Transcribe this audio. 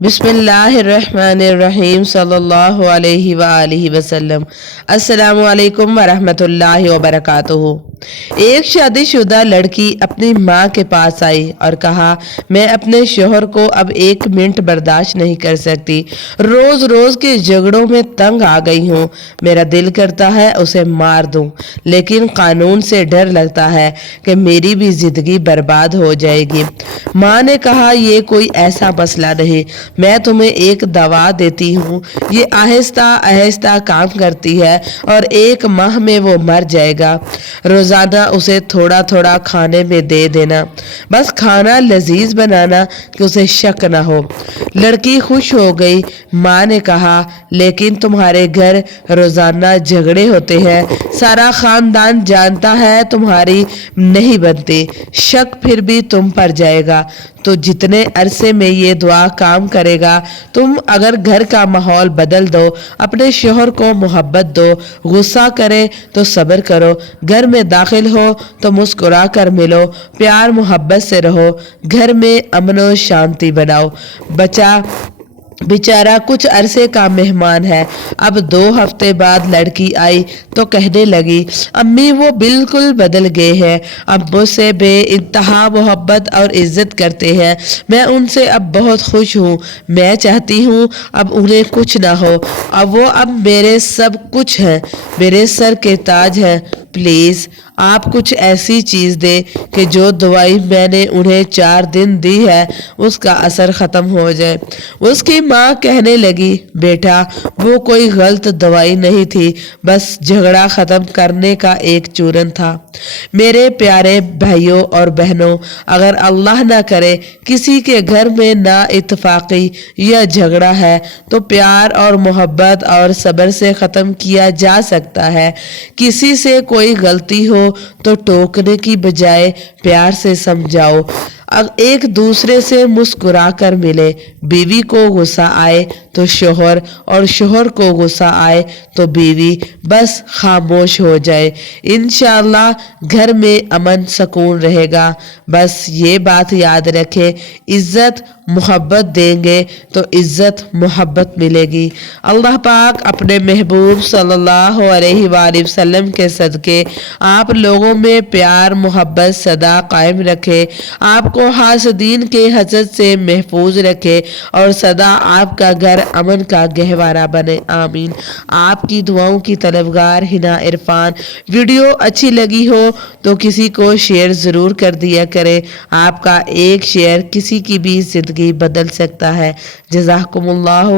بسم اللہ الرحمن الرحیم صلی اللہ علیہ وآلہ وسلم۔ السلام علیکم ورحمۃ اللہ وبرکاتہ۔ ایک شادی شدہ لڑکی اپنی ماں کے پاس آئی اور کہا، میں اپنے شوہر کو اب 1 منٹ برداشت نہیں کر سکتی، روز روز کے جھگڑوں میں تنگ آ گئی ہوں، میرا دل کرتا ہے اسے مار دوں، لیکن قانون سے ڈر لگتا ہے کہ میری بھی زندگی برباد ہو جائے گی۔ ماں نے کہا، یہ کوئی ایسا مسئلہ نہیں، میں تمہیں ایک دوا دیتی ہوں، یہ آہستہ آہستہ کام کرتی ہے اور 1 ماہ میں وہ مر جائے گا۔ روزانہ اسے تھوڑا تھوڑا کھانے میں دے دینا، بس کھانا لذیذ بنانا کہ اسے شک نہ ہو۔ لڑکی خوش ہو گئی۔ ماں نے کہا، لیکن تمہارے گھر روزانہ جھگڑے ہوتے ہیں، سارا خاندان جانتا ہے تمہاری نہیں بنتی، شک پھر بھی تم پر جائے گا، تو جتنے عرصے میں یہ دعا کام کرے گا، تم اگر گھر کا ماحول بدل دو، اپنے شوہر کو محبت دو، غصہ کرے تو صبر کرو، گھر میں داخل ہو تو مسکرا کر ملو، پیار محبت سے رہو، گھر میں امن و شانتی بناؤ۔ بیچارہ کچھ عرصے کا مہمان ہے۔ اب 2 ہفتے بعد لڑکی آئی تو کہنے لگی، امی وہ بالکل بدل گئے ہیں، اب مجھ سے بے انتہا محبت اور عزت کرتے ہیں، میں ان سے اب بہت خوش ہوں، میں چاہتی ہوں اب انہیں کچھ نہ ہو، اب وہ میرے سب کچھ ہیں، میرے سر کے تاج ہیں، پلیز آپ کچھ ایسی چیز دیں کہ جو دوائی میں نے انہیں 4 دن دی ہے اس کا اثر ختم ہو جائے۔ اس کی ماں کہنے لگی، بیٹا وہ کوئی غلط دوائی نہیں تھی، بس جھگڑا ختم کرنے کا ایک چورن تھا۔ میرے پیارے بھائیوں اور بہنوں، اگر اللہ نہ کرے کسی کے گھر میں نا اتفاقی یا جھگڑا ہے تو پیار اور محبت اور صبر سے ختم کیا جا سکتا ہے۔ کسی سے کوئی غلطی ہو تو ٹوکنے کی بجائے پیار سے سمجھاؤ، ایک دوسرے سے مسکرا کر ملے، بیوی کو غصہ آئے تو شوہر اور شوہر کو غصہ آئے تو بیوی بس خاموش ہو جائے، انشاءاللہ گھر میں امن سکون رہے گا۔ بس یہ بات یاد رکھے، عزت محبت دیں گے تو عزت محبت ملے گی۔ اللہ پاک اپنے محبوب صلی اللہ علیہ وآلہ وسلم کے صدقے آپ لوگوں میں پیار محبت سدا قائم رکھے، آپ کو حاسدین کے حسد سے محفوظ رکھے اور سدا آپ کا گھر امن کا گہوارہ بنے، آمین۔ آپ کی دعاؤں کی طلبگار حنا عرفان۔ ویڈیو اچھی لگی ہو تو کسی کو شیئر ضرور کر دیا کرے، آپ کا ایک شیئر کسی کی بھی زندگی بدل سکتا ہے۔ جزاکم اللہ